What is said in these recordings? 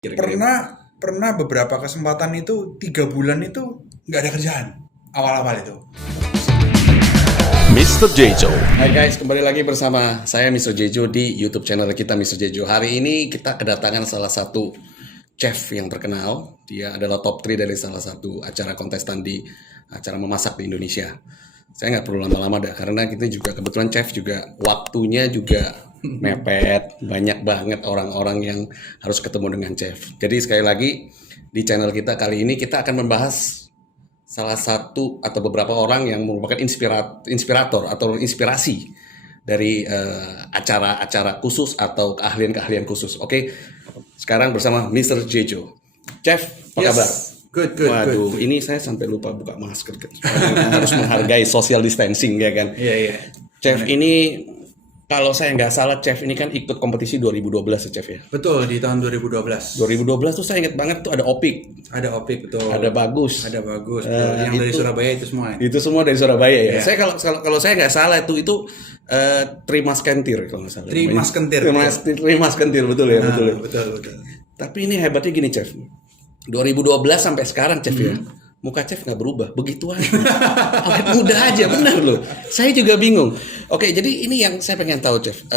Kira-kira. Pernah beberapa kesempatan itu 3 bulan itu nggak ada kerjaan awal-awal itu. Mr. Jejo. Hai guys, kembali lagi bersama saya Mr. Jejo di YouTube channel kita Mr. Jejo. Hari ini kita kedatangan salah satu chef yang terkenal. Dia adalah top 3 dari salah satu acara kontestan di acara memasak di Indonesia. Saya nggak perlu lama-lama dah, karena kita juga kebetulan chef juga waktunya juga mepet. Banyak banget orang-orang yang harus ketemu dengan chef. Jadi sekali lagi di channel kita kali ini kita akan membahas salah satu atau beberapa orang yang merupakan inspirator atau inspirasi dari acara-acara khusus atau keahlian-keahlian khusus. Oke, sekarang bersama Mr. Jejo. Chef, apa kabar? Good. Waduh, ini saya sampai lupa buka masker. Harus menghargai social distancing ya kan. Iya. Chef ini, kalau saya nggak salah, chef ini kan ikut kompetisi 2012 ya chef ya. Betul, di tahun 2012. 2012 tuh saya ingat banget tuh ada Opik, Ada Opik, betul. ada Bagus. Betul. Yang dari Surabaya itu semua. Itu semua dari Surabaya ya. Iya. Saya kalau saya nggak salah itu Trimas Kentir kalau nggak salah. Trimas Kentir. Trimas Kentir betul ya, betul ya. Betul. Tapi ini hebatnya gini chef. 2012 sampai sekarang chef ya. Muka chef nggak berubah, begitu aja. Awet muda aja, benar loh. Saya juga bingung. Oke, jadi ini yang saya pengen tahu chef.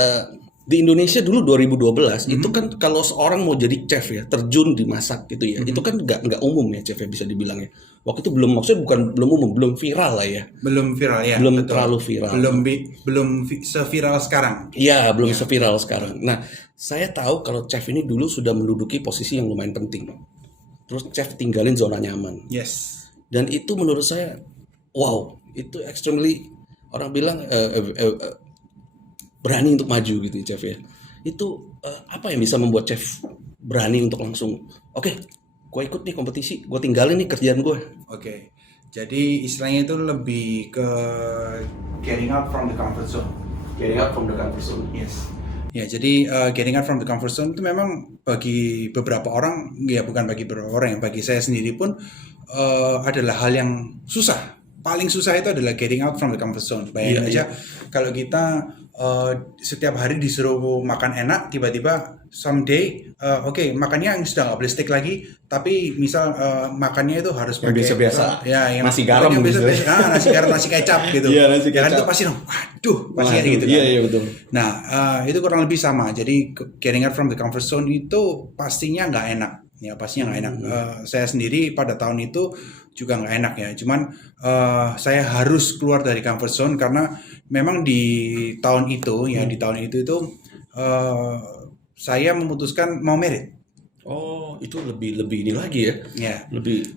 Di Indonesia dulu 2012 itu kan kalau seorang mau jadi chef ya, terjun di masak gitu ya. Itu kan nggak umum ya chef ya, bisa dibilang ya. Waktu itu maksudnya belum umum, belum viral lah ya. Belum viral ya. Belum betul. terlalu viral. Belum seviral sekarang. Iya, belum seviral sekarang. Nah, saya tahu kalau chef ini dulu sudah menduduki posisi yang lumayan penting. Terus chef tinggalin zona nyaman. Yes. Dan itu menurut saya, wow, itu extremely, orang bilang berani untuk maju gitu chef ya. Itu apa yang bisa membuat chef berani untuk langsung, oke, gue ikut nih kompetisi, gue tinggalin nih kerjaan gue. Oke. Jadi istilahnya itu lebih ke getting out from the comfort zone. Getting out from the comfort zone. Yes. Ya, jadi getting out from the comfort zone itu memang bagi beberapa orang, ya bukan bagi beberapa orang, bagi saya sendiri pun adalah hal yang susah. Paling susah itu adalah getting out from the comfort zone. Bayangin aja kalau kita setiap hari disuruh makan enak, tiba-tiba someday, makannya sudah nggak boleh steak lagi, tapi misal makannya itu harus Yang pakai biasa-biasa, yang nasi garam yang gitu. nasi garam, nasi kecap gitu. Iya, nasi Kan kecap. itu pasti waduh, pasti kayak gitu kan. Iya, betul. Nah, itu kurang lebih sama. Jadi getting out from the comfort zone itu pastinya nggak enak. Ya, pastinya nggak enak. Saya sendiri pada tahun itu juga nggak enak ya. Cuman saya harus keluar dari comfort zone karena memang di tahun itu, saya memutuskan mau merit. Oh, itu lebih ini lagi ya. Ya. Lebih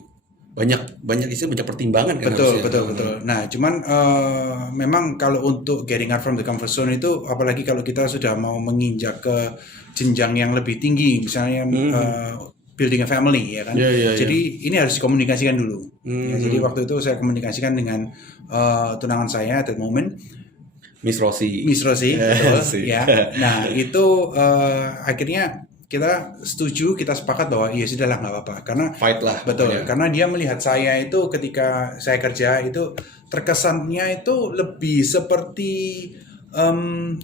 banyak istilah, banyak pertimbangan kan. Betul. Nah, cuman memang kalau untuk getting out from the comfort zone itu, apalagi kalau kita sudah mau menginjak ke jenjang yang lebih tinggi, misalnya building a family, ya kan. Jadi ini harus dikomunikasikan dulu. Ya, jadi waktu itu saya komunikasikan dengan tunangan saya at that moment, Miss Rosie. betul. Ya. Nah, itu akhirnya kita setuju, kita sepakat bahwa ya sudahlah, nggak apa-apa, karena Fight lah. betul, pokoknya. karena dia melihat saya itu ketika saya kerja itu terkesannya itu lebih seperti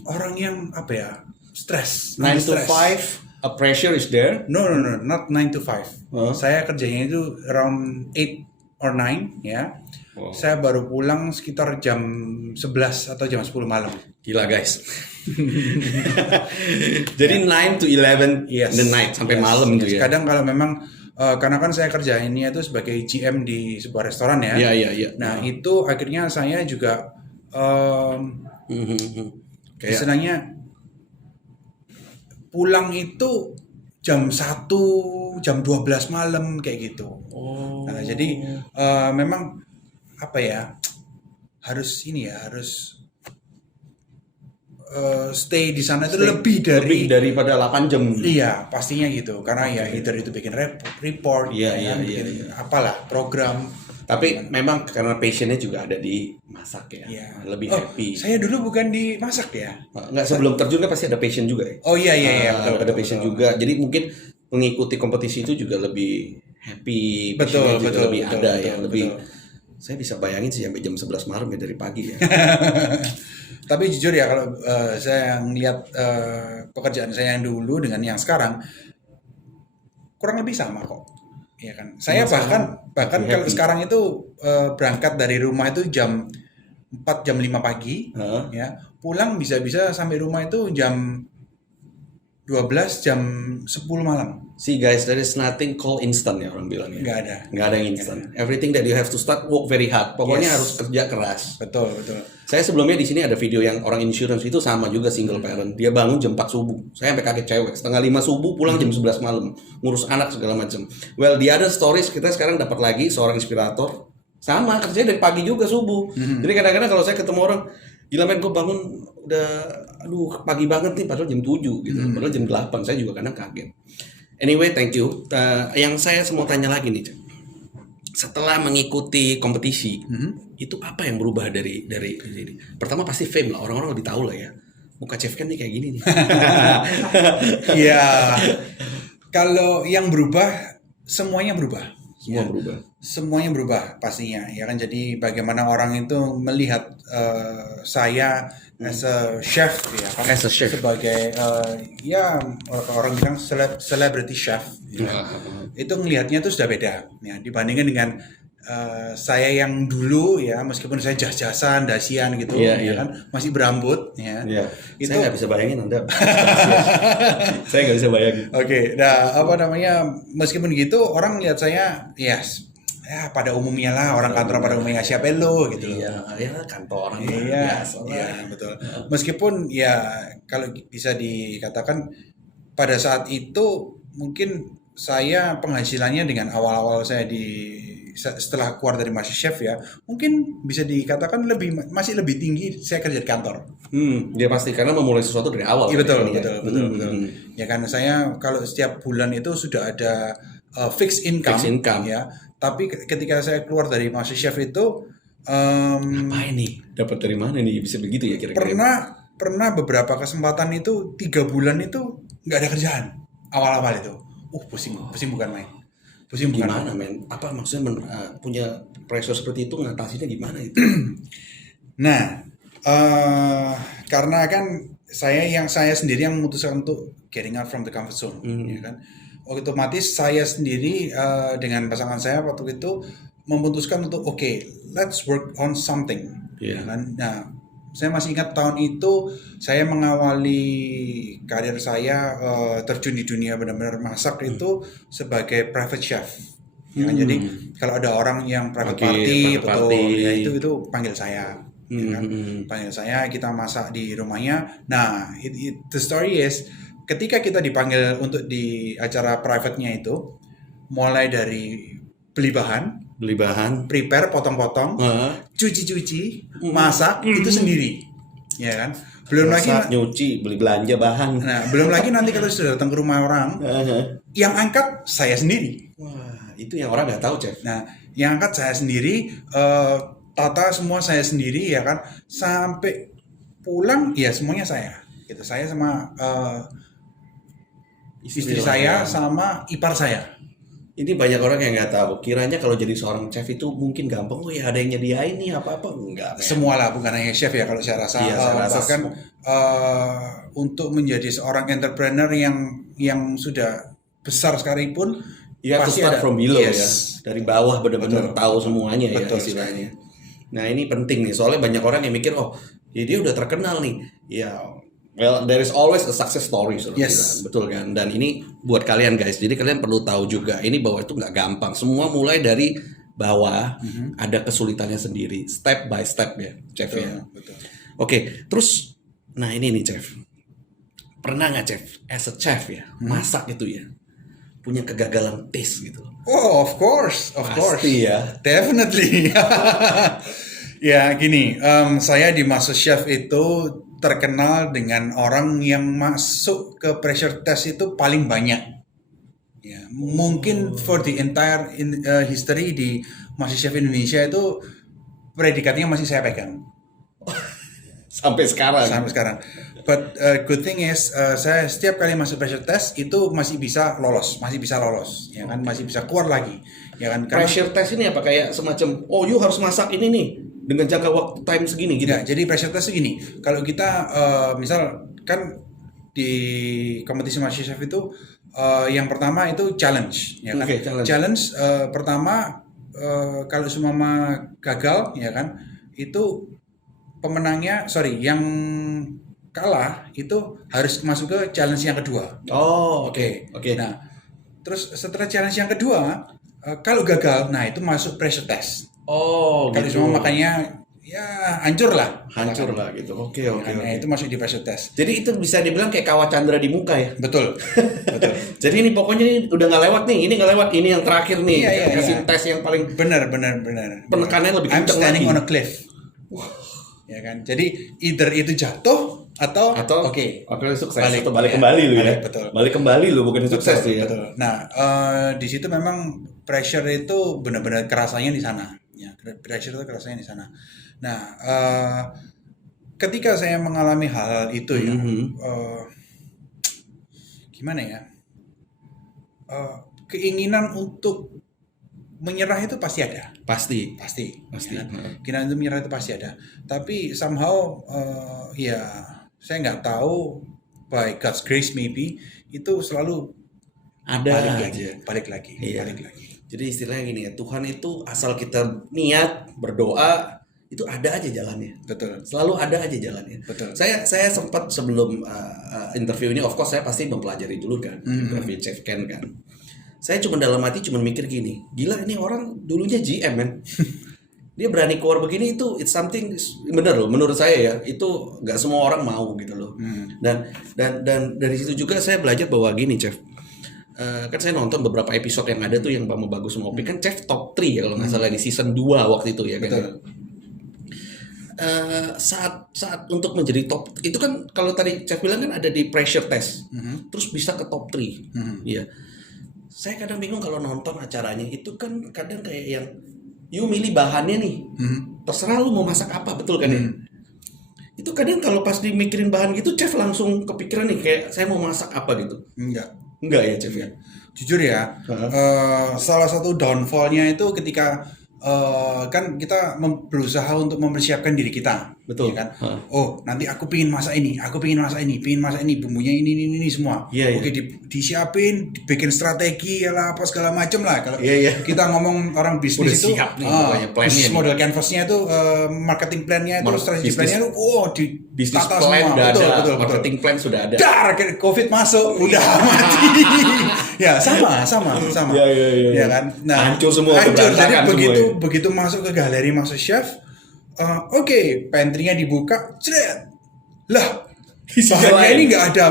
orang yang apa ya, stres. 9 to 5, a pressure is there. No, not 9 to 5. Saya kerjanya itu around 8 or 9 ya. Wow. Saya baru pulang sekitar jam 11 atau jam 10 malam. Gila guys. Jadi 9 to 11 Yes. the night sampai malam tuh ya. Kadang kalau memang karena kan saya kerja ini itu sebagai GM di sebuah restoran ya. Iya. Nah, itu akhirnya saya juga istilahnya pulang itu jam 1, jam 12 malam kayak gitu. Oh. Nah, jadi memang apa ya, harus stay di sana itu lebih daripada 8 jam. Iya, pastinya gitu. Karena ya either itu bikin report, bikin apalah program. Tapi memang karena passionnya juga ada di masak ya. Iya. Lebih happy. Saya dulu bukan di masak ya. Nggak, sebelum terjun kan pasti ada passion juga ya. Oh iya. Ada passion juga. Jadi mungkin mengikuti kompetisi itu juga lebih happy. Betul. Lebih ada ya. Lebih. Saya bisa bayangin sih sampai jam 11 malam ya dari pagi ya. Tapi jujur ya, kalau saya ngeliat pekerjaan saya yang dulu dengan yang sekarang, kurang lebih sama kok. Ya kan. Saya Sama-sama bahkan kalau happy. sekarang itu berangkat dari rumah itu jam 4 jam 5 pagi, Heeh. ya. Pulang bisa-bisa sampai rumah itu jam 12 jam 10 malam. See guys, there is nothing called instant ya orang bilang ya. Nggak ada. Nggak ada yang instant. Everything that you have to start work very hard. Pokoknya Yes. harus kerja keras. Betul, betul. Saya sebelumnya di sini ada video yang orang insurance itu sama juga single parent. Dia bangun jam 4 subuh. Saya sampai kaget cewek. Setengah 5 subuh pulang jam 11 malam. Ngurus anak segala macam. Well, the other stories kita sekarang dapat lagi seorang inspirator. Sama, kerjanya dari pagi juga subuh. Jadi kadang-kadang kalau saya ketemu orang, gila men gue bangun udah aduh pagi banget nih padahal jam 7 gitu. Padahal jam 8. Saya juga kadang kaget. Anyway, thank you. Yang saya mau tanya lagi nih, Cak. Setelah mengikuti kompetisi, itu apa yang berubah dari ini? Pertama pasti fame lah, orang-orang lebih tahu lah ya. Muka Chef kan nih kayak gini nih. Iya. Kalau yang berubah, semuanya berubah. Semua Ya. berubah. Semuanya berubah pastinya, ya kan. Jadi bagaimana orang itu melihat saya as a chef, ya kan. As a chef. Sebagai ya orang bilang celebrity chef, ya kan. Itu ngelihatnya itu sudah beda, ya, dibandingkan dengan saya yang dulu, ya, meskipun saya jas-jasan, dasian gitu, Iya, ya iya. kan, masih berambut, ya. Iya. Itu Saya nggak bisa bayangin Anda. Saya nggak bisa bayangin. Oke, nah apa namanya, meskipun gitu orang lihat saya, ya pada umumnya lah, orang kantor pada umumnya siapa lo gitu loh. Iya, ya kantoran Iya, biasa lah. iya, betul. Meskipun ya kalau bisa dikatakan pada saat itu mungkin saya penghasilannya dengan awal-awal saya setelah keluar dari MasterChef, ya, mungkin bisa dikatakan masih lebih tinggi saya kerja di kantor. Dia pasti karena memulai sesuatu dari awal. Iya, betul, kan, ini ya. betul. Ya karena saya kalau setiap bulan itu sudah ada fixed income, Fixed income. ya. Tapi ketika saya keluar dari MasterChef itu Apa ini? Dapat dari mana nih bisa begitu ya kira-kira? pernah beberapa kesempatan itu 3 bulan itu nggak ada kerjaan awal-awal itu. Pusing bukan main. Pusing bukan main. Gimana men? Apa maksudnya punya pressure seperti itu ngatasinnya gimana itu? Nah, karena kan saya sendiri yang memutuskan untuk getting out from the comfort zone, ya kan. Otomatis saya sendiri dengan pasangan saya waktu itu memutuskan untuk let's work on something. Iya. Ya kan? Nah, saya masih ingat tahun itu saya mengawali karir saya terjun di dunia benar-benar masak itu sebagai private chef. Ya kan? Jadi kalau ada orang yang private party, private betul, party. ya itu panggil saya. Ya kan? Panggil saya, kita masak di rumahnya. Nah, the story is ketika kita dipanggil untuk di acara private-nya itu, mulai dari beli bahan, prepare, potong-potong, cuci-cuci, masak itu sendiri, ya kan. Belum lagi, nyuci, beli belanja bahan. nah belum lagi nanti kalau sudah datang ke rumah orang, yang angkat saya sendiri. Wah, itu yang orang nggak tahu, Chef. Nah, yang angkat saya sendiri, tata semua saya sendiri, ya kan. Sampai pulang, ya semuanya saya. Gitu. Saya sama istri saya sama ipar saya. Ini banyak orang yang nggak tahu. Kiranya kalau jadi seorang chef itu mungkin gampang. Oh ya ada yang nyediain nih apa-apa. Enggak. Men. Semua lah, bukan hanya chef ya kalau saya rasa. Iya, saya rasa bahkan untuk menjadi seorang entrepreneur yang sudah besar sekalipun, You have to pasti start ada from below yes. ya. Dari bawah benar-benar tahu semuanya Betul ya istilahnya. Nah ini penting nih. Soalnya banyak orang yang mikir, oh ya dia udah terkenal nih. Ya, well there is always a success story. Yes. Betul kan? Dan ini buat kalian guys. Jadi kalian perlu tahu juga. Ini bahwa itu nggak gampang. Semua mulai dari bawah. Ada kesulitannya sendiri. Step by step ya, Chef Betul, ya. betul. Oke, terus, nah ini nih Chef. Pernah nggak Chef, as a chef ya, masak gitu ya, punya kegagalan taste gitu? Oh, of course. Pasti ya. Definitely. Ya gini, saya di MasterChef itu terkenal dengan orang yang masuk ke pressure test itu paling banyak. Ya, mungkin for the entire history di MasterChef Indonesia itu predikatnya masih saya pegang. Sampai sekarang. Sampai sekarang. But good thing is saya setiap kali masuk pressure test itu masih bisa lolos, ya kan, masih bisa keluar lagi, ya kan. Karena, Pressure test ini apa kayak semacam, oh you harus masak ini nih dengan jangka waktu time segini gitu. Enggak, jadi pressure test itu gini. Kalau kita misal kan di kompetisi MasterChef itu Yang pertama itu challenge, ya kan? Oke, challenge. Pertama, kalau seumpama gagal, ya kan, itu yang kalah itu harus masuk ke challenge yang kedua. Oh, oke. Nah, terus setelah challenge yang kedua, kalau gagal, nah itu masuk pressure test. Oh, Kalau gitu. semua makanya ya hancur lah. Hancur lah gitu. Oke. Nah, itu masuk di pressure test. Jadi itu bisa dibilang kayak kawat Chandra di muka ya. Betul. Betul. Jadi ini pokoknya ini udah nggak lewat nih, ini nggak lewat, ini yang terakhir nih. Iya. Kasih tes yang paling Benar. penekanannya lebih I'm kencang standing lagi. on a cliff. Ya kan. Jadi either itu jatuh atau oke sukses balik, atau balik ya. kembali lu ya. Betul. Balik kembali lu bukan sukses tuh ya. Betul. Nah, di situ memang pressure itu benar-benar kerasanya di sana. Ya, pressure itu kerasanya di sana. Nah, ketika saya mengalami hal itu ya, gimana ya? Keinginan untuk menyerah itu pasti ada. Pasti. Ya kan? Keinginan untuk menyerah itu pasti ada. Tapi somehow ya saya nggak tahu, by God's grace maybe itu selalu Ada balik lagi. Iya. Jadi istilahnya gini ya, Tuhan itu asal kita niat berdoa itu ada aja jalannya. Betul. Selalu ada aja jalannya. Betul. Saya sempat sebelum interview ini, of course saya pasti mempelajari dulu kan, interview Chef Ken kan. Saya cuma dalam hati cuma mikir gini, gila ini orang dulunya GM men. Dia berani keluar begini itu it's something bener loh menurut saya ya, itu nggak semua orang mau gitu loh. Dan dari situ juga saya belajar bahwa gini Chef. Kan saya nonton beberapa episode yang ada tuh yang Bang Bagus sama Opi kan Chef top 3 ya kalau nggak salah di season 2 waktu itu ya kan. Betul. Saat untuk menjadi top itu kan kalau tadi Chef bilang kan ada di pressure test. Terus bisa ke top 3. Iya. Saya kadang bingung kalau nonton acaranya itu kan kadang kayak yang you milih bahannya nih. Terserah lu mau masak apa, betul kan ya? Itu kadang kalau pas dimikirin bahan gitu Chef langsung kepikiran nih kayak saya mau masak apa gitu. Enggak ya Chef ya? Jujur ya, salah satu downfall-nya itu ketika kan kita berusaha untuk mempersiapkan diri kita. Betul. Ya kan? Oh, nanti aku pingin masak ini, bumbunya ini semua. Iya, Oke, disiapin, bikin strategi ya lah, apa segala macam lah. Kalau kita ngomong orang bisnis udah itu, siap nih, pokoknya plan-nya bisnis nih. model canvasnya itu, marketing plan-nya itu, strategi plan-nya itu, di Bisnis tata plan semua. udah Betul. ada, marketing plan sudah ada. Dar, COVID masuk, udah mati. Ya sama. Iya. Ya kan? Nah, hancur semua. Jadi semua, begitu masuk ke galeri Master Chef, oke, pantry-nya dibuka, cret. Lah,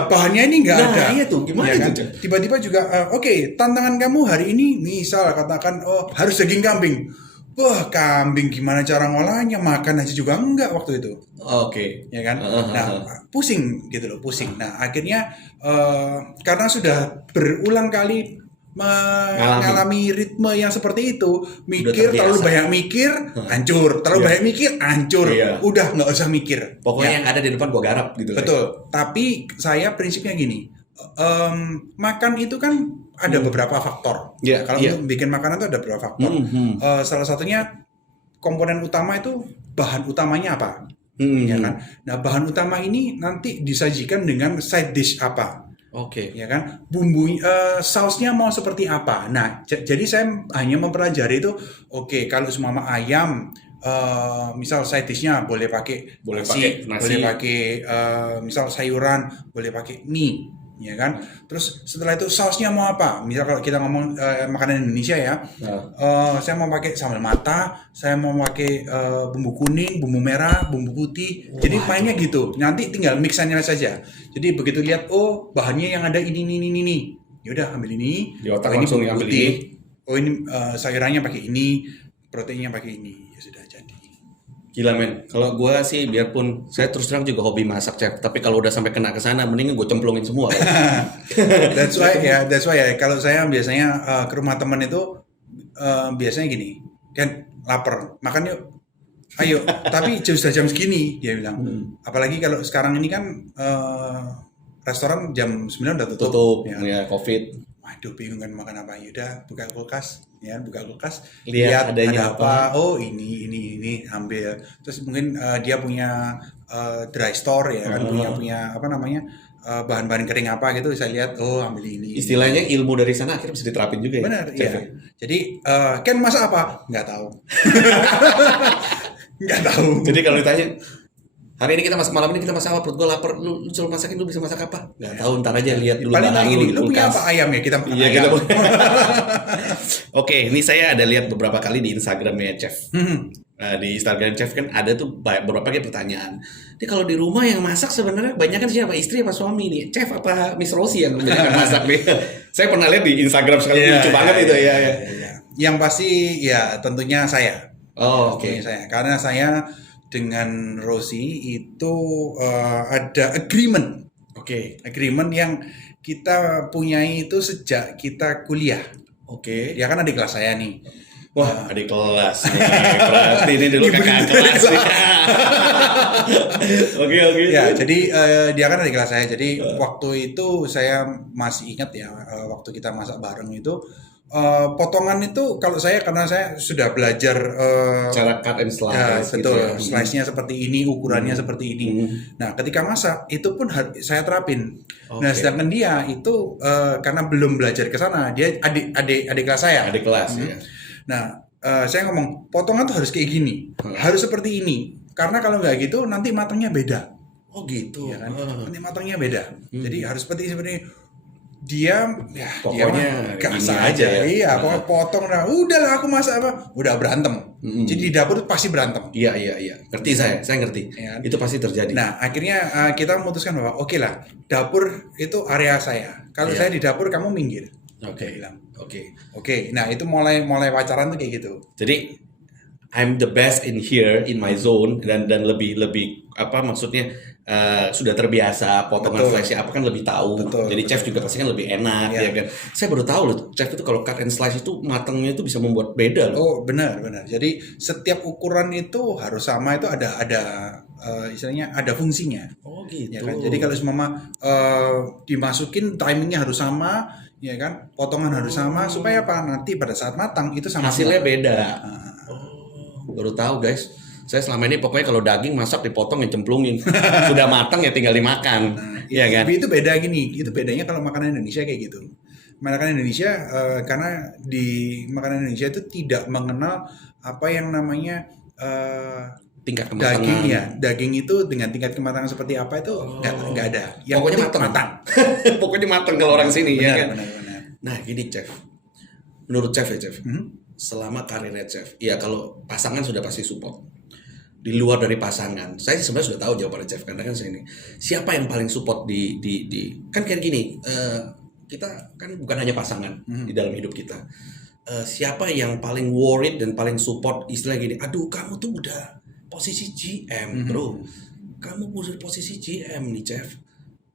bahannya ini nggak Nah, ada. iya tuh, gimana kan? tuh? Tiba-tiba juga, oke, tantangan kamu hari ini, misal katakan, harus daging kambing. Wah, kambing gimana cara ngolahnya? Makan aja juga enggak waktu itu. Oke. Ya kan? Nah, pusing gitu loh, pusing. Nah, akhirnya karena sudah berulang kali mengalami ritme yang seperti itu, terlalu banyak mikir, hancur. Banyak mikir, hancur. Iya. Udah nggak usah mikir. Pokoknya yang ada di depan gua garap gitu. Betul. Tapi saya prinsipnya gini, makan itu kan ada beberapa faktor. Kalau untuk bikin makanan itu ada beberapa faktor. Salah satunya komponen utama itu bahan utamanya apa, ya kan? Nah, bahan utama ini nanti disajikan dengan side dish apa. Oke. Ya kan, bumbu sausnya mau seperti apa. Nah, jadi saya hanya mempelajari itu. Oke, kalau semua ayam, misal side dishnya boleh pakai nasi, boleh pakai misal sayuran, boleh pakai mie, ya kan. Terus setelah itu sausnya mau apa? Misal kalau kita ngomong makanan Indonesia ya, saya mau pakai sambal mata, saya mau pakai bumbu kuning, bumbu merah, bumbu putih. Jadi mainnya gitu. Nanti tinggal mixannya saja. Jadi begitu lihat, bahannya yang ada ini. Ya udah ambil ini. Di otak ini langsung bumbu ambil putih. ini. Ini sayurannya pakai ini, proteinnya pakai ini. Ya sudah jadi. Gila men, kalau gue sih biarpun saya terus terang juga hobi masak Chef, tapi kalau udah sampai kena ke sana mendingan gue cemplungin semua. That's why ya. Kalau saya biasanya ke rumah teman itu biasanya gini, kan lapar, makan yuk, ayo. Tapi sudah jam segini dia bilang. Apalagi kalau sekarang ini kan restoran jam 9 udah tutup. Ya COVID. Waduh, bingung kan makan apa. Yaudah buka kulkas, Lihat adanya ada apa. Oh ini ambil. Terus mungkin dia punya dry store ya kan, punya apa namanya, bahan-bahan kering apa gitu, saya lihat oh ambil ini. Istilahnya ilmu dari sana akhirnya bisa diterapin juga ya. Benar, Chef, iya. Jadi Ken masak apa? Nggak tahu. Nggak tahu. Jadi kalau ditanya hari ini kita masak, malam ini kita masak apa, perut gue lapar, lu suruh masakin, lu bisa masak apa? Nggak tahu, ntar aja lihat dulu Paling bahan gini, lu punya kulkas. apa ayam ya? Kita makan Iya, ayam. kita Oke, ini saya ada lihat beberapa kali di Instagramnya Chef. Di Instagram Chef kan ada tuh beberapa kali pertanyaan. Jadi kalau di rumah yang masak sebenarnya banyak kan siapa? Istri apa suami nih? Chef apa Miss Rosie yang menjadikan masak nih? Saya pernah lihat di Instagram sekali, lucu banget itu ya. Yang pasti ya tentunya saya. Oh, oke. Tentunya saya. Karena saya dengan Rosie itu ada agreement. Oke. Agreement yang kita punyai itu sejak kita kuliah. Oke. Dia kan adik kelas saya nih. Wah, adik kelas nih. Berarti ini dulu kakak kelas. Oke. Ya, jadi dia kan adik kelas saya. Jadi waktu itu saya masih ingat ya, waktu kita masak bareng itu potongan itu kalau saya karena saya sudah belajar Cara cut and slice. ya, gitu betul, ya. slice-nya seperti ini, ukurannya seperti ini. Nah, ketika masak itu pun saya terapin. Nah, sedangkan dia itu karena belum belajar ke sana, dia adik kelas saya. Adik kelas ya. Nah, saya ngomong potongan tuh harus kayak gini, harus seperti ini. Karena kalau nggak gitu nanti matangnya beda. Oh gitu. Ya kan? Nanti matangnya beda. Jadi harus seperti ini. Dia Pokoknya dia gini mah aja ya. Iya, pokoknya potong nah, udahlah aku masak apa? Udah berantem. Jadi di dapur pasti berantem. Iya. Ngerti saya ngerti. Ya. Itu pasti terjadi. Nah, akhirnya kita memutuskan bahwa oke lah, dapur itu area saya. Kalau saya di dapur, kamu minggir. Oke. Dia bilang. Oke. Oke, nah itu mulai pacaran tuh kayak gitu. Jadi I'm the best in here in my zone dan lebih apa maksudnya sudah terbiasa potongan Betul. slice apa kan lebih tahu. Betul, Jadi chef juga pasti kan lebih enak ya kan. Saya baru tahu loh chef itu kalau cut and slice itu matangnya itu bisa membuat beda loh. Oh, benar. Jadi setiap ukuran itu harus sama, itu ada istilahnya ada fungsinya. Oh gitu. Ya kan? Jadi kalau semama dimasukin timingnya harus sama, ya kan? Potongan harus sama supaya apa? Nanti pada saat matang itu sama. Hasilnya beda. Oh, baru tahu guys. Saya selama ini pokoknya kalau daging masak dipotong ya cemplungin. Sudah matang ya tinggal dimakan. Iya kan? Tapi itu beda gini. Itu bedanya kalau makanan Indonesia kayak gitu. Makanan Indonesia karena di makanan Indonesia itu tidak mengenal apa yang namanya Tingkat kematangan. daging ya. Daging itu dengan tingkat kematangan seperti apa itu nggak ada. Yang Pokoknya penting matang. Pokoknya matang kalau orang sini ya kan. Benar. Nah gini chef, menurut chef ya chef, selama karirnya chef, ya kalau pasangan sudah pasti support. Di luar dari pasangan, saya sebenarnya sudah tahu jawabannya chef karena kan saya ini. Siapa yang paling support di kan kayak gini, kita kan bukan hanya pasangan di dalam hidup kita. Siapa yang paling worried dan paling support istilah gini, aduh kamu tuh udah posisi GM bro, kamu udah posisi GM nih chef.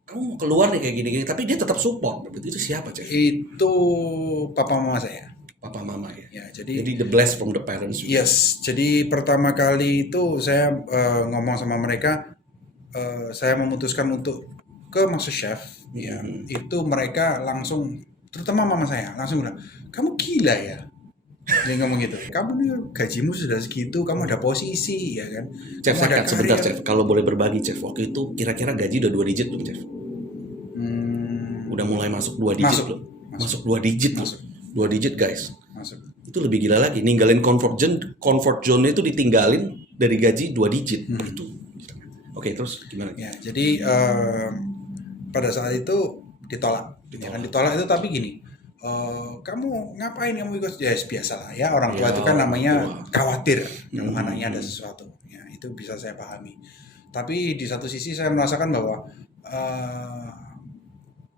Kamu mau keluar nih kayak gini-gini, tapi dia tetap support. Itu siapa, Chef? Itu papa mama saya. Papa mama ya. Ya, jadi the blessed from the parents. yes, jadi pertama kali itu saya ngomong sama mereka, saya memutuskan untuk ke MasterChef. Ya, itu mereka langsung, terutama mama saya, langsung bilang, kamu gila ya? Dia ngomong gitu. Kamu nih gajimu sudah segitu, kamu ada posisi, ya kan? Chef, Kamu ada sebentar, karir. Chef. Kalau boleh berbagi, Chef. Waktu itu kira-kira gaji udah 2 digit belum, Chef? Udah mulai masuk 2 digit Masuk. belum? Masuk 2 digit loh. 2 digit, guys. Masuk. Itu lebih gila lagi. Ninggalin comfort zone itu ditinggalin dari gaji 2 digit. Itu. Oke, terus gimana? Ya, jadi pada saat itu ditolak. Ya kan ditolak itu tapi gini. Kamu ngapain kamu ikut ya biasa lah ya orang tua Ya, itu kan namanya tua. khawatir kalau anaknya ada sesuatu ya itu bisa saya pahami tapi di satu sisi saya merasakan bahwa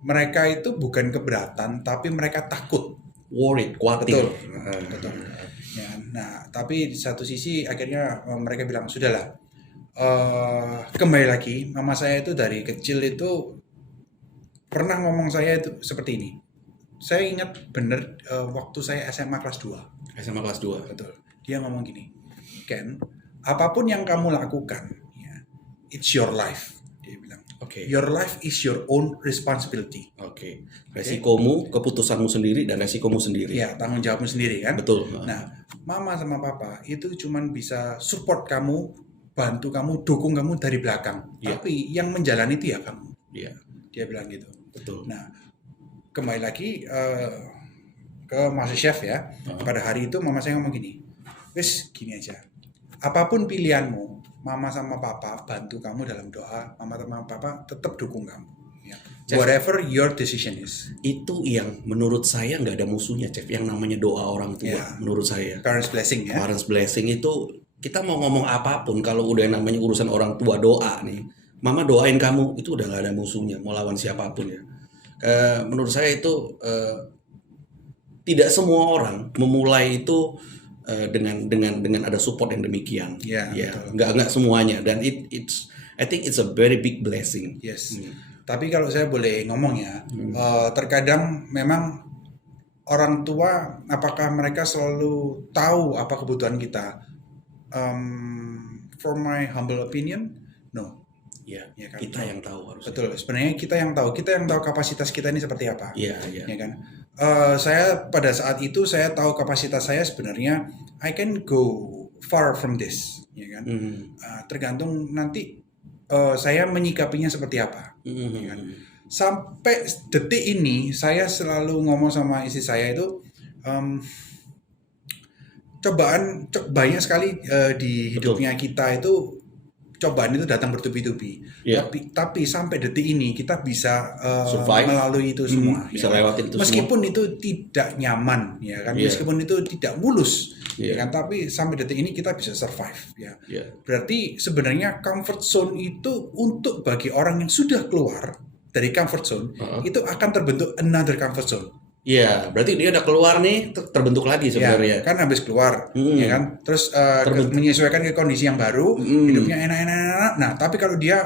mereka itu bukan keberatan tapi mereka takut. Worried, khawatir. Betul. Ya, nah tapi di satu sisi akhirnya mereka bilang sudahlah kembali lagi mama saya itu dari kecil itu pernah ngomong saya itu seperti ini. Saya ingat bener waktu saya SMA kelas 2. SMA kelas 2. Betul. Dia ngomong gini, Ken, apapun yang kamu lakukan, ya, it's your life. Dia bilang, Oke. your life is your own responsibility. Oke. Resikomu, keputusanmu sendiri dan resikomu sendiri. Ya, tanggung jawabmu sendiri kan. Betul. Nah, mama sama papa itu cuman bisa support kamu, bantu kamu, dukung kamu dari belakang. Iya. Tapi yang menjalani itu ya kamu. Iya. Dia bilang gitu. Betul. Nah, kembali lagi ke Master Chef ya. Pada hari itu mama saya ngomong gini, wes gini aja, apapun pilihanmu, mama sama papa bantu kamu dalam doa, mama sama papa tetap dukung kamu. Ya. Chef, Whatever your decision is. itu yang menurut saya nggak ada musuhnya, Chef. Yang namanya doa orang tua, Ya. menurut saya. Parents blessing ya. Parents blessing itu, kita mau ngomong apapun, kalau udah namanya urusan orang tua, doa nih, mama doain kamu, itu udah nggak ada musuhnya, mau lawan siapapun ya. Menurut saya itu tidak semua orang memulai itu dengan ada support yang demikian. Ya, Ya, betul. nggak semuanya, dan I think it's a very big blessing. Yes. Tapi kalau saya boleh ngomong ya, terkadang memang orang tua, apakah mereka selalu tahu apa kebutuhan kita? For my humble opinion, no. Ya, Ya kan? kita yang tahu harusnya. Betul. Sebenarnya kita yang tahu kapasitas kita ini seperti apa. Iya, iya. Ya kan? Saya pada saat itu saya tahu kapasitas saya sebenarnya I can go far from this, ya kan? Tergantung nanti saya menyikapinya seperti apa. Ya kan? Sampai detik ini saya selalu ngomong sama istri saya itu banyak sekali di hidupnya kita itu cobaan itu datang bertubi-tubi. Yeah. Tapi sampai detik ini kita bisa Survive. melalui itu semua. Bisa ya. lewatin itu Meskipun itu tidak nyaman, ya kan. Yeah. Meskipun itu tidak mulus, Yeah. ya kan. Tapi sampai detik ini kita bisa survive, ya. Yeah. Berarti sebenarnya comfort zone itu untuk bagi orang yang sudah keluar dari comfort zone, itu akan terbentuk another comfort zone. Iya, berarti dia udah keluar nih, terbentuk lagi sebenarnya. Ya, kan habis keluar, ya kan, terus menyesuaikan ke kondisi yang baru, hidupnya enak-enak. Nah, tapi kalau dia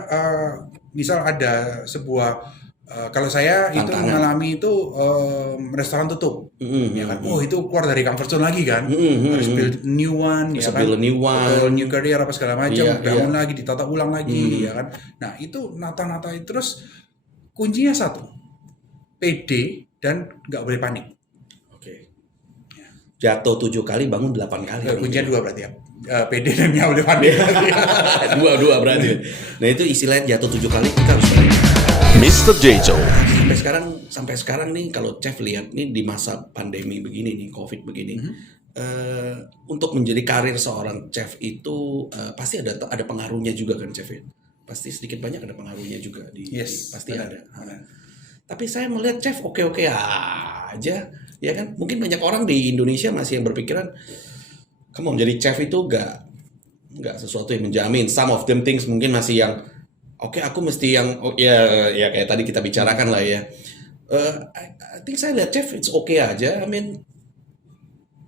misal ada sebuah kalau saya itu Tantangan. mengalami itu restoran tutup, ya kan, itu keluar dari comfort zone lagi kan, harus build new one, ya kan, build a new one. betul, new career apa segala macam, Iya, bangun lagi, ditata ulang lagi, ya kan. Nah, itu nata-nata terus kuncinya satu, pede dan nggak boleh panik. Oke. Jatuh 7 kali, bangun 8 kali. Kuncinya 2 berarti ya. PD dan nggak boleh panik. Dua berarti. Nah, itu istilahnya jatuh 7 kali, kita harus balik. Mr. Jejo. Sampai sekarang nih, kalau Chef lihat nih di masa pandemi begini nih, COVID begini, untuk menjadi karir seorang chef itu pasti ada pengaruhnya juga kan, Chef ya? Pasti sedikit banyak ada pengaruhnya juga pasti benar, ada. benar. Tapi saya melihat Chef oke-oke aja, ya kan? Mungkin banyak orang di Indonesia masih yang berpikiran, kamu menjadi chef itu nggak sesuatu yang menjamin. Some of them things mungkin masih yang, oke, aku mesti yang, ya kayak tadi kita bicarakan lah ya. I think saya lihat Chef it's okay aja. I mean,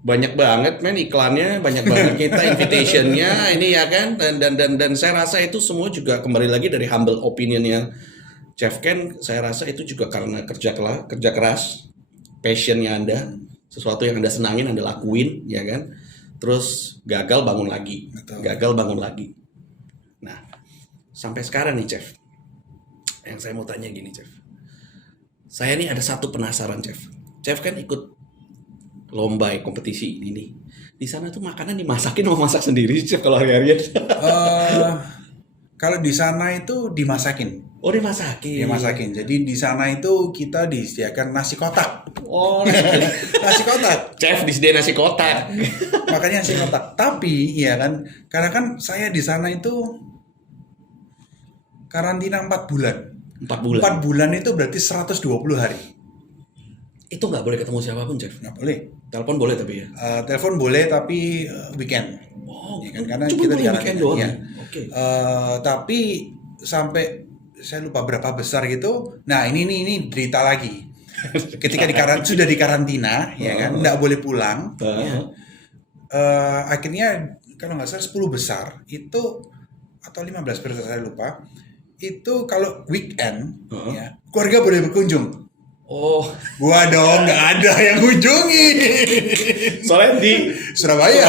banyak banget iklannya, banyak banget kita invitationnya ini ya kan, dan saya rasa itu semua juga kembali lagi dari humble opinionnya Chef Ken. Saya rasa itu juga karena kerja keras, passionnya Anda, sesuatu yang Anda senangin Anda lakuin, ya kan. Terus gagal bangun lagi. Nah, sampai sekarang nih Chef, yang saya mau tanya gini Chef, saya nih ada satu penasaran Chef. Chef kan ikut lomba kompetisi ini. Di sana tuh makanan dimasakin mau masak sendiri Chef kalau hari-harian? Kalau di sana itu dimasakin. Oh, dimasakin. Jadi di sana itu kita disediakan nasi kotak. Oh, Nasi kotak. Chef disediain nasi kotak. Makanya nasi kotak. Tapi ya kan, karena kan saya di sana itu karantina 4 bulan. 4 bulan. 4 bulan itu berarti 120 hari. Itu nggak boleh ketemu siapapun Chef. Nggak boleh. Telepon boleh tapi ya. Telepon boleh tapi weekend. Oh, Ya kan, karena cuma kita di boleh weekend karantina. doang. Ya. Oke. Tapi sampai saya lupa berapa besar gitu. Nah, ini derita lagi. Ketika sudah di karantina, ya kan, nggak boleh pulang. Ya. Akhirnya kalau nggak salah 10 besar itu atau 15 besar saya lupa. Itu kalau weekend, ya, keluarga boleh berkunjung. Oh, Gua dong nggak ada yang kunjungi. soalnya di Surabaya.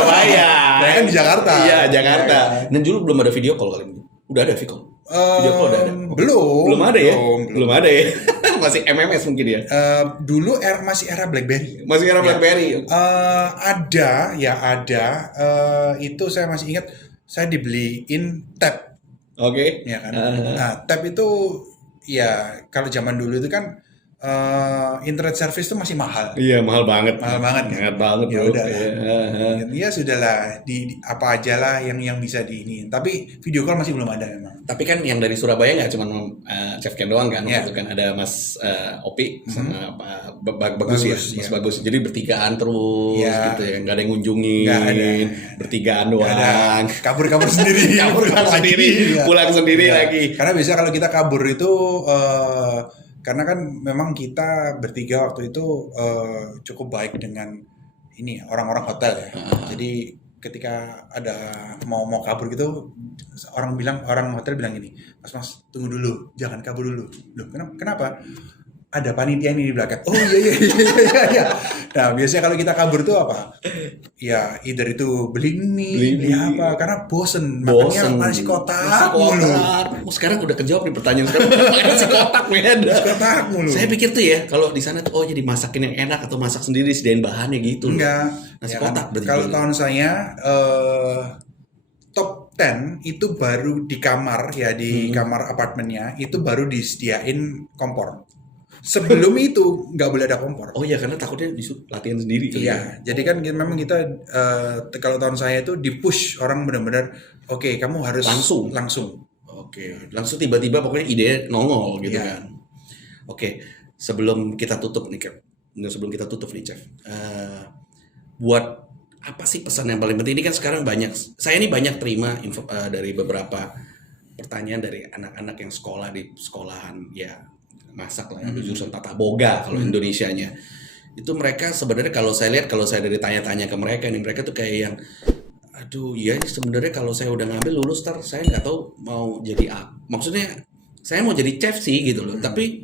Saya kan di Jakarta. Iya, Jakarta. Dan dulu belum ada video call kali ini. Udah ada video call. Video call udah ada. Belum ada ya? Belum. Ada ya. Masih MMS mungkin ya. Dulu masih era BlackBerry. Masih era BlackBerry. Ada. Itu saya masih ingat, saya dibeliin tab. Oke. Ya kan. Nah, tab itu ya kalau zaman dulu itu kan internet service itu masih mahal. Iya, mahal banget. Mahal banget kan? Mahal banget, Ya Bro. udah lah. Iya. Ya sudahlah, apa aja lah yang bisa ini. Tapi video call masih belum ada memang. Tapi kan yang dari Surabaya nggak cuma Chef Ken doang kan, Iya. waktu itu kan ada Mas Opi sama Pak Bagus ya, Bagus, Mas iya. Bagus. Jadi bertigaan terus Iya. gitu ya, nggak ada yang ngunjungin, Nggak ada. bertigaan Nggak ada. doang. Kabur-kabur sendiri. Kabur Pulang sendiri, lagi. Iya. pulang sendiri Iya. lagi. Karena biasanya kalau kita kabur itu karena kan memang kita bertiga waktu itu cukup baik dengan ini orang-orang hotel ya. Jadi ketika ada mau kabur gitu, orang hotel bilang gini, Mas tunggu dulu, jangan kabur dulu. Loh, kenapa? Ada panitia ini di belakang. Oh iya. Nah biasanya kalau kita kabur tuh apa? Ya either itu beli mie, beli apa? Karena bosen makannya nasi kotak mulu. Oh, sekarang udah kejawab nih pertanyaan sekarang. Nasi kotak men. Nasi kotak mulu. Saya pikir tuh ya kalau di sana tuh jadi masakin yang enak atau masak sendiri sediain bahannya gitu. Enggak. Nasi Ya kotak kan? berarti. Kalau tahun saya top 10 itu baru di kamar ya di kamar apartemennya itu baru disediain kompor. Sebelum itu nggak boleh ada kompor. Oh iya, karena takutnya disuruh latihan sendiri kali ya. Iya, jadi kan memang kita kalau tahun saya itu di push orang benar-benar oke, kamu harus langsung. Oke, langsung tiba-tiba pokoknya ide nongol gitu Iya. kan. Oke, sebelum kita tutup nih Chef. Buat apa sih pesan yang paling penting? Ini kan sekarang saya ini banyak terima info dari beberapa pertanyaan dari anak-anak yang sekolah di sekolahan ya masak lah, ambil jurusan tata boga kalau Indonesianya. Itu mereka sebenarnya kalau saya dari tanya-tanya ke mereka nih, mereka tuh kayak yang aduh iya ini sebenarnya kalau saya udah ngambil lulus saya nggak tahu mau jadi apa. Maksudnya saya mau jadi chef sih gitu loh, tapi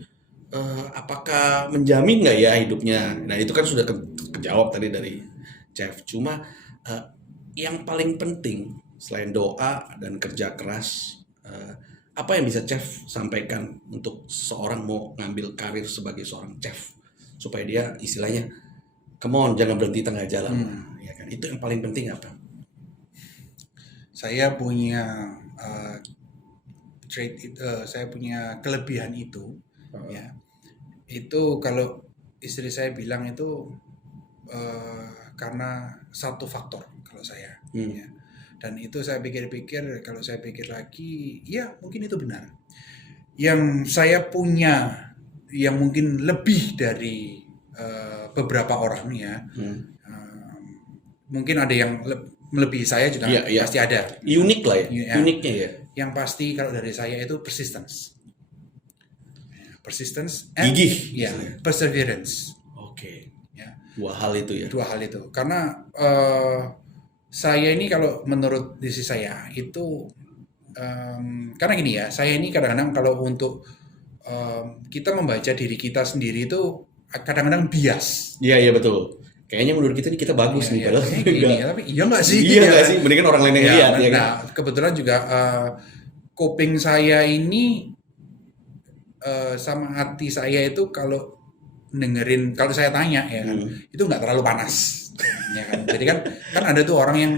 apakah menjamin nggak ya hidupnya? Nah itu kan sudah kejawab tadi dari chef. Cuma yang paling penting selain doa dan kerja keras, apa yang bisa chef sampaikan untuk seorang mau ngambil karir sebagai seorang chef supaya dia istilahnya come on jangan berhenti tengah jalan ya kan, itu yang paling penting apa? Saya punya saya punya kelebihan itu ya. Itu kalau istri saya bilang itu karena satu faktor kalau saya ya. Dan itu saya pikir-pikir, kalau saya pikir lagi ya mungkin itu benar. Yang saya punya yang mungkin lebih dari beberapa orang ya, mungkin ada yang melebihi saya juga pasti ada. Unik lah ya, uniknya ya. Yang pasti kalau dari saya itu persistence and gigih ya, perseverance. Oke. Ya. Dua hal itu. Karena saya ini kalau menurut diri saya itu karena gini ya, saya ini kadang-kadang kalau untuk kita membaca diri kita sendiri itu kadang-kadang bias. Iya betul. Kayaknya menurut kita bagus nih padahal gini, tapi iya nggak sih? Iya nggak sih? Mendingan orang lain yang lihat ya. Nah kebetulan juga coping saya ini sama hati saya itu kalau dengerin, kalau saya tanya ya kan, itu nggak terlalu panas. Ya kan? Jadi kan ada tuh orang yang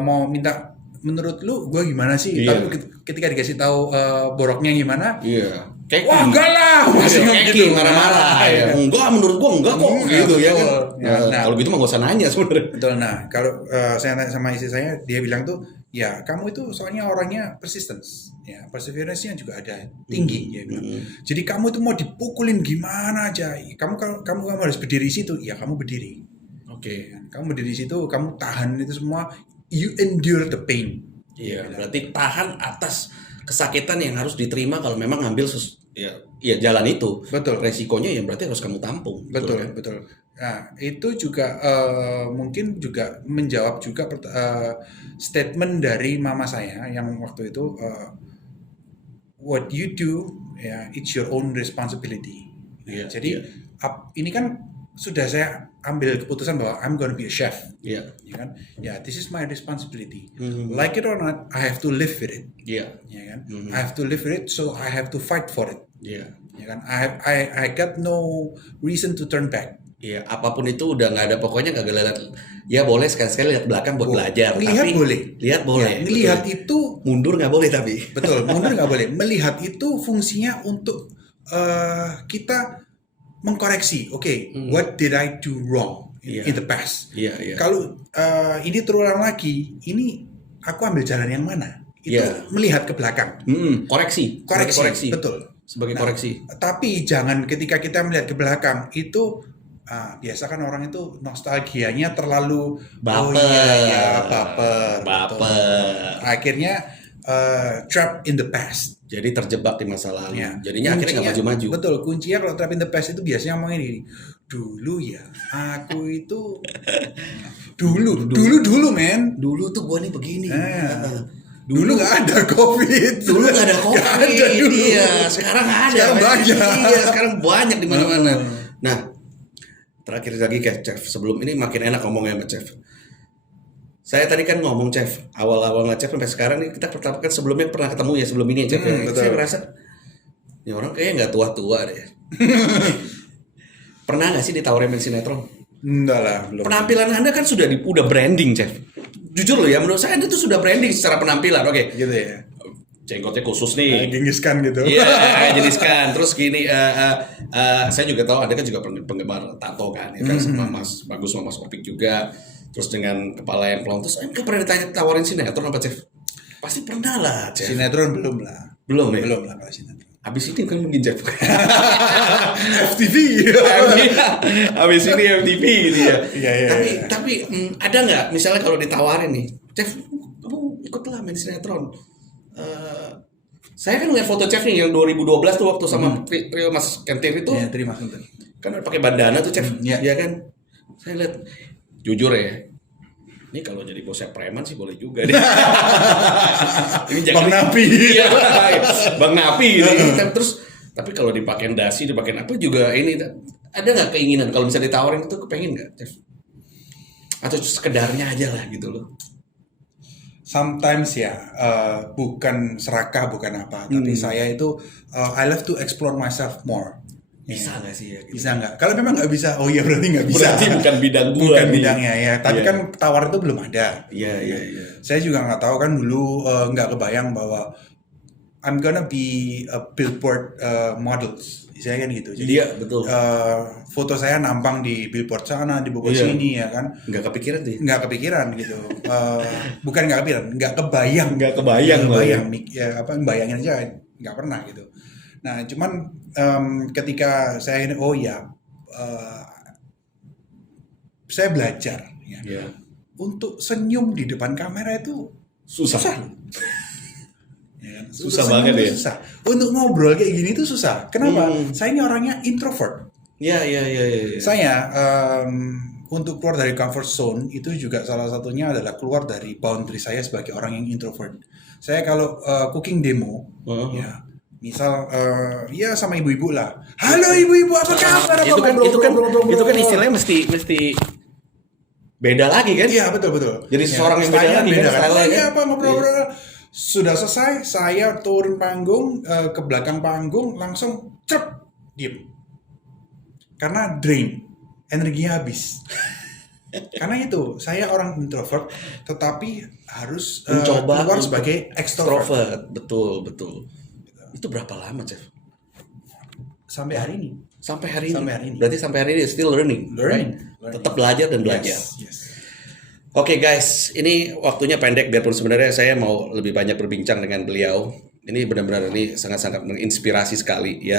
mau minta menurut lu gue gimana sih? Tapi ketika dikasih tahu boroknya gimana? Iya. Wah enggak lah, masih gitu marah-marah. Ya. Enggak, menurut gue enggak kok gitu ya kan. Nah, kalau gitu mah gak usah nanya sebenarnya. Betul. Nah, kalau saya tanya sama istri saya, dia bilang tuh, ya kamu itu soalnya orangnya persistence, ya perseverance-nya juga ada tinggi, dia bilang. Jadi kamu itu mau dipukulin gimana aja, kamu harus berdiri di situ, ya kamu berdiri. Oke. Kamu berdiri di situ, kamu tahan itu semua, you endure the pain. Iya, berarti tahan atas kesakitan yang harus diterima kalau memang ngambil jalan itu. Betul. Resikonya ya berarti harus kamu tampung. Betul. Nah, itu juga mungkin juga menjawab juga statement dari mama saya yang waktu itu what you do ya it's your own responsibility. Iya, jadi ini kan sudah saya ambil keputusan bahwa I'm gonna be a chef. Iya. Ya kan? Ya, this is my responsibility. Like it or not, I have to live with it. Iya. Ya kan? I have to live with it, so I have to fight for it. Iya. Ya kan? I got no reason to turn back. ya apapun itu udah nggak ada, pokoknya nggak lihat. Ya boleh sekali-sekali lihat belakang buat belajar. Lihat tapi boleh. Lihat boleh. Ya, melihat betul. itu Mundur nggak boleh tapi. betul, mundur nggak boleh. Melihat itu fungsinya untuk kita mengkoreksi. Oke, what did I do wrong Iya. in the past? Iya, iya. Kalau ini terulang lagi, ini aku ambil jalan yang mana? Itu Iya. melihat ke belakang. Koreksi. Sebagai Koreksi, betul. Sebagai Nah, koreksi. Tapi jangan ketika kita melihat ke belakang itu biasa kan orang itu nostalgianya terlalu Baper. Oh iya, baper. Baper. betul. Akhirnya trap in the past. Jadi terjebak di masa lalu. Ya. Jadinya akhirnya nggak maju-maju. Betul, kuncinya kalau trap in the past itu biasanya ngomongin gini. Dulu ya, aku itu dulu men. Dulu tuh gua nih begini. Dulu nggak ada COVID. Dulu nggak ada COVID. Nggak ada dulu. Iya, sekarang ada. Sekarang banyak. Iya, sekarang banyak di mana-mana. Nah, terakhir lagi Chef, sebelum ini makin enak ngomongnya sama Chef. Saya tadi kan ngomong Chef, awal-awal nge-Chef sampai sekarang nih kita pertama kan sebelumnya pernah ketemu ya sebelum ini Chef. Betul. Saya ngerasa ini orang kayaknya nggak tua-tua deh. Pernah nggak sih ditawarin main sinetron? Enggak lah, belum. Penampilan Anda kan udah branding, Chef. Jujur loh ya, menurut saya Anda tuh sudah branding secara penampilan. Oke. Gitu ya. Jenggotnya khusus nih. Gengiskan gitu. Iya, jeniskan. Terus gini, saya juga tahu Anda kan juga penggemar tato kan, ya kan sama Mas Bagus sama Mas Opik juga. Terus dengan kepala yang pelontos, enggak pernah tawarin sinetron apa, Chef? Pasti pernah lah, Chef. Sinetron belum lah. Belum ya? Belum lah kalau sinetron. Habis ini kan mungkin Chef. FTV. Habis ini MTV gitu ya. Iya. Tapi ada nggak misalnya kalau ditawarin nih, Chef, kamu ikutlah main sinetron. Saya kan ngeliat foto Chef nih yang 2012 tuh waktu sama trio Mas Kentir itu. Iya, terima kasih. Kan pakai bandana tuh Chef. Iya. Iya kan? Saya lihat jujur ya. Ini kalau jadi bosnya preman sih boleh juga deh. Ini Bang Napi. Iya, Bang Napi gitu. Terus tapi kalau dipakein dasi, dipakein apa juga ini ada nggak keinginan kalau bisa ditawarin itu kepengen nggak, Chef? Atau sekedarnya aja lah gitu loh. Sometimes ya, bukan serakah, bukan apa, tapi saya itu I love to explore myself more. Bisa nggak sih ya? Gitu? Bisa nggak? Kalau memang nggak bisa, oh iya berarti nggak bisa. Berarti bukan bidang gua Bukan nih. bidangnya ya. Tapi Iya. kan tawar itu belum ada. Iya. Saya juga nggak tahu kan dulu nggak kebayang bahwa I'm gonna be a billboard models. Saya kan gitu. Jadi Iya, betul. foto saya nampang di billboard sana, di Bogor Iya. sini ya kan. Nggak kepikiran sih. Nggak kepikiran gitu. Bukan nggak kepikiran, nggak kebayang. Nggak kebayang. Ya, bayangin aja nggak pernah gitu. Nah, cuman ketika saya ini, oh ya, saya belajar ya. Iya. Untuk senyum di depan kamera itu Susah. loh. Ya kan? Susah Untuk senyum banget itu ya. Susah. Untuk ngobrol kayak gini tuh susah. Kenapa? Hmm. Saya ini orangnya introvert. Iya. Saya untuk keluar dari comfort zone itu juga salah satunya adalah keluar dari boundary saya sebagai orang yang introvert. Saya kalau cooking demo, ya misal ya sama ibu-ibu lah. Halo ibu-ibu, apa kabar? Itu kan istilahnya mesti beda lagi kan? Iya betul. Jadi Ya, seseorang yang beda stylenya lagi kan, kan. stylenya Iya kan? apa ngobrol-ngobrol. Sudah selesai, saya turun panggung ke belakang panggung langsung cep diem. Karena drain, energinya habis. Karena itu saya orang introvert, tetapi harus Mencoba keluar untuk sebagai extrovert. Extrovert. Betul. Itu berapa lama, Chef? Sampai hari ini. Sampai hari ini. Sampai hari ini. Berarti sampai hari ini still learning. Learning. Right? Tetap belajar dan belajar. Yes. Oke guys, ini waktunya pendek biarpun sebenarnya saya mau lebih banyak berbincang dengan beliau. Ini benar-benar ini sangat-sangat menginspirasi sekali ya.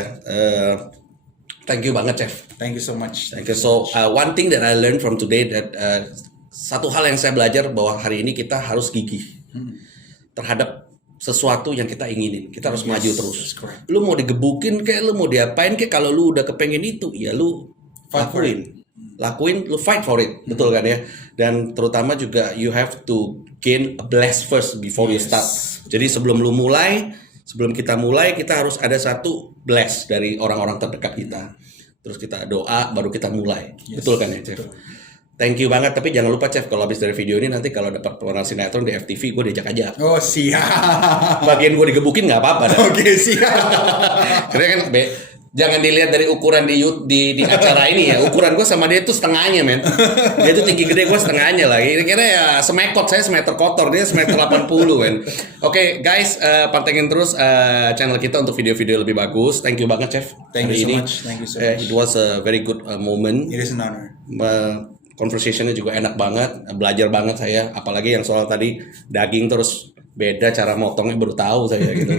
Thank you banget, Chef. Thank you so much. Thank you. So one thing that I learned from today that satu hal yang saya belajar bahwa hari ini kita harus gigih terhadap sesuatu yang kita inginin. Kita harus maju terus. that's correct. Lu mau digebukin kayak lu mau diapain kayak kalau lu udah kepengen itu ya lu Fight for lakuin, lu fight for it, betul kan ya? Dan terutama juga you have to gain a blast first before you start. Jadi sebelum kita mulai, kita harus ada satu blast dari orang-orang terdekat kita. Terus kita doa, baru kita mulai, betul kan ya, Chef? Thank you banget, tapi jangan lupa Chef, kalau habis dari video ini nanti kalau dapat pemeran sinetron di FTV, gue diajak aja. Oh siap. Bagian gue digebukin nggak apa-apa. Oke siap. Karena kan jangan dilihat dari ukuran di acara ini ya. Ukuran gue sama dia tuh setengahnya, men. Dia tuh tinggi gede, gue setengahnya lah. Kira-kira ya semekot, saya semeter kotor, dia semeter 80, men. Oke, guys, pantengin terus channel kita untuk video-video lebih bagus. Thank you banget, Chef. Thank hari you so ini. much. Thank you so much. It was a very good moment. It is an honor. Conversationnya juga enak banget, belajar banget saya. Apalagi yang soal tadi daging terus beda cara motongnya baru tahu saya gitu.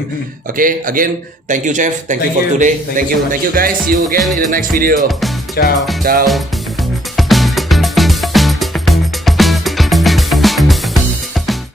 Oke, again, thank you Chef, thank you for today, thank you guys, see you again in the next video. Ciao. Ciao.